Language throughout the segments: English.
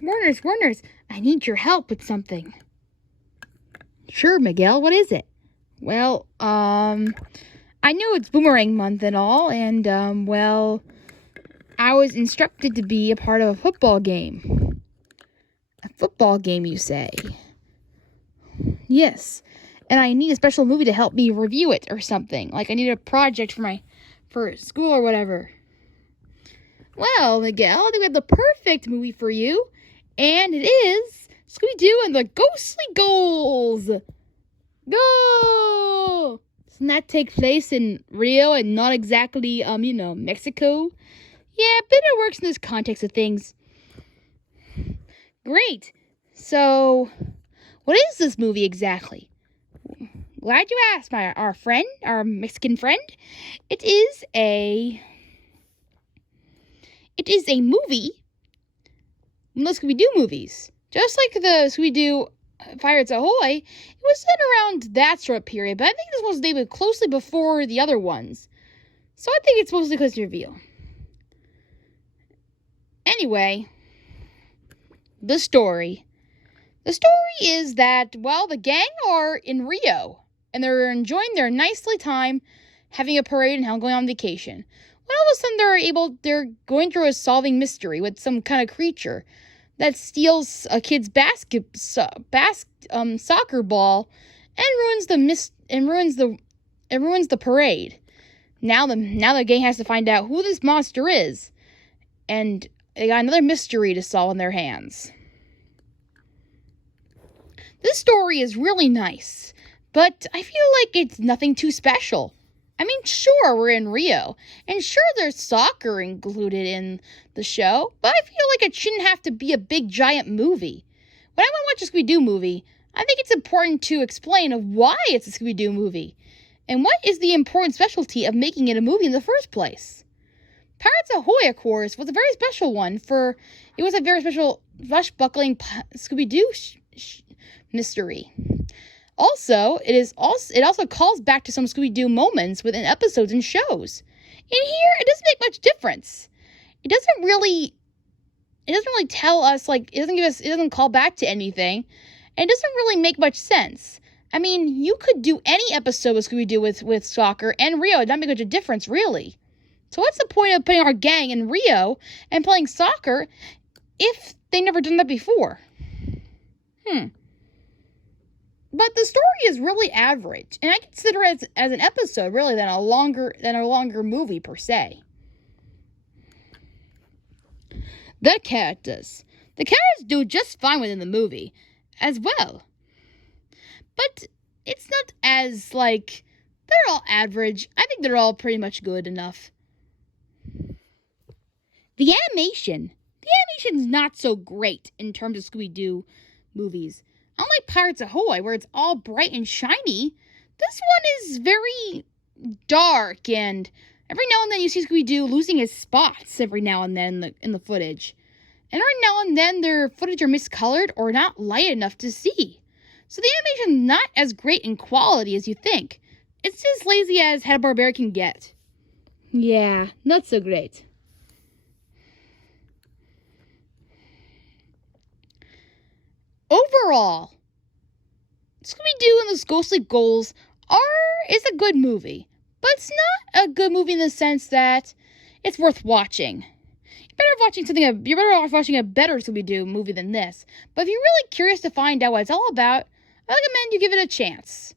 Warners, I need your help with something. Sure, Miguel, what is it? Well, I know it's Boomerang Month and all, and, I was instructed to be a part of a football game. A football game, you say? Yes. And I need a special movie to help me review it or something. Like, I need a project for school or whatever. Well, Miguel, I think we have the perfect movie for you. And it is Scooby Doo and the Ghostly Goals. Go! Doesn't that take place in Rio and not exactly, Mexico? Yeah, but it works in this context of things. Great. So, what is this movie exactly? Glad you asked, our Mexican friend. It is a movie. One of the Scooby Doo movies. Just like the Scooby Doo Pirates Ahoy, it was set around that sort of period, but I think this was dated closely before the other ones. So I think it's mostly close to reveal. Anyway, the story. The story is that, the gang are in Rio, and they're enjoying their nicely time, having a parade and going on vacation. When all of a sudden they're going through a solving mystery with some kind of creature that steals a kid's soccer ball and ruins the parade. Now the gang has to find out who this monster is, and they got another mystery to solve in their hands. This story is really nice, but I feel like it's nothing too special. I mean, sure, we're in Rio, and sure, there's soccer included in the show, but I feel like it shouldn't have to be a big, giant movie. When I want to watch a Scooby-Doo movie, I think it's important to explain why it's a Scooby-Doo movie, and what is the important specialty of making it a movie in the first place. Pirates Ahoy, of course, was a very special one, it was a very special rush-buckling Scooby-Doo mystery. Also, it also calls back to some Scooby-Doo moments within episodes and shows. In here, it doesn't make much difference. It doesn't really tell us, it doesn't call back to anything. And it doesn't really make much sense. I mean, you could do any episode of Scooby-Doo with soccer and Rio. It doesn't make much of a difference, really. So what's the point of putting our gang in Rio and playing soccer if they never done that before? But the story is really average, and I consider it as an episode really than a longer movie per se. The characters do just fine within the movie as well. But it's not as they're all average. I think they're all pretty much good enough. The animation's not so great in terms of Scooby-Doo movies. Unlike Pirates Ahoy, where it's all bright and shiny, this one is very dark, and every now and then you see Scooby-Doo losing his spots every now and then in the footage. And every now and then their footage are miscolored or not light enough to see. So the animation is not as great in quality as you think. It's as lazy as Hanna-Barbera can get. Yeah, not so great. Overall, Scooby-Doo and those Ghostly Goals is a good movie, but it's not a good movie in the sense that it's worth watching. You're better off watching a better Scooby-Doo movie than this. But if you're really curious to find out what it's all about, I recommend you give it a chance.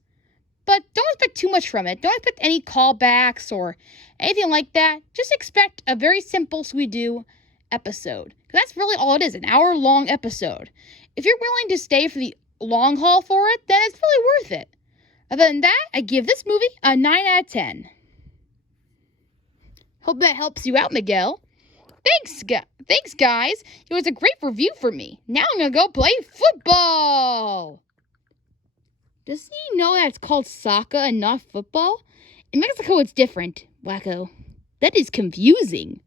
But don't expect too much from it. Don't expect any callbacks or anything like that. Just expect a very simple Scooby-Doo episode. That's really all it is, an hour-long episode. If you're willing to stay for the long haul for it, then it's really worth it. Other than that, I give this movie a 9 out of 10. Hope that helps you out, Miguel. Thanks, guys. It was a great review for me. Now I'm going to go play football. Does he know that it's called soccer and not football? In Mexico, it's different, wacko. That is confusing.